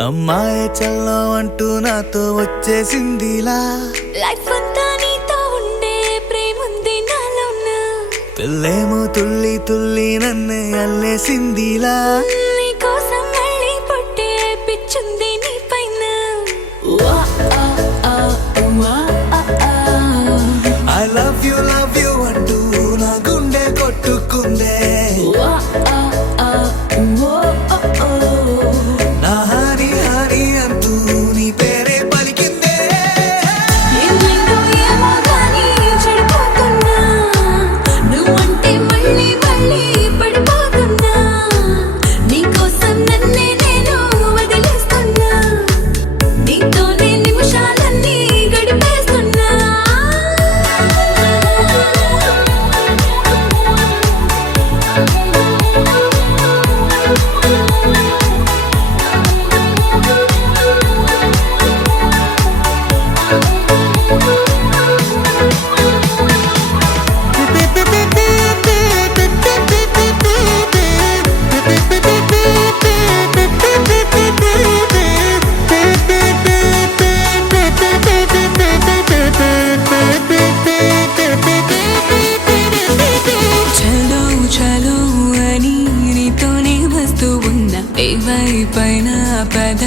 అమ్మాయి చల్లో అంటూ నాతో వచ్చేసిందిలా లైఫ్ అంతా నీతో ఉండే ప్రేముంది నాలోన పిల్లేమో తుల్లి తుల్లి నన్ను అల్లేసిందిలా నీ కోసం మళ్ళీ పుట్టే పిచ్చుంది నీ పైన ఐ లవ్ యు అంటూ నా గుండె కొట్టుకుందే నా హరి హరి అంటూ నీ పేరే పలికిందే ఏమైందో ఏమో గానీ చెడిపోతున్నా నువ్వంటే మళ్ళీ మళ్ళీ పడిపోతున్నా నీకోసం నన్నే నేను వదిలేస్తున్నా నీతోనే నిమిషాలన్నీ గడిపేస్తున్నా చలో చలో అని నీతోనే వస్తూ ఉన్నా పైన పద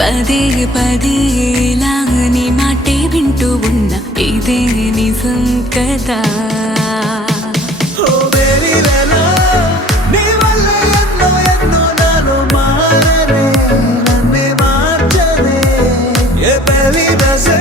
పదే పదే ఇలా నీ మాటే వింటూ ఉన్నా ఇదే నిజం కదా ఓ బేబీ వేలో నీ వల్ల ఎన్నో ఎన్నో నాలో మారనే నన్నే మార్చనే ఏ పెళ్లి దశే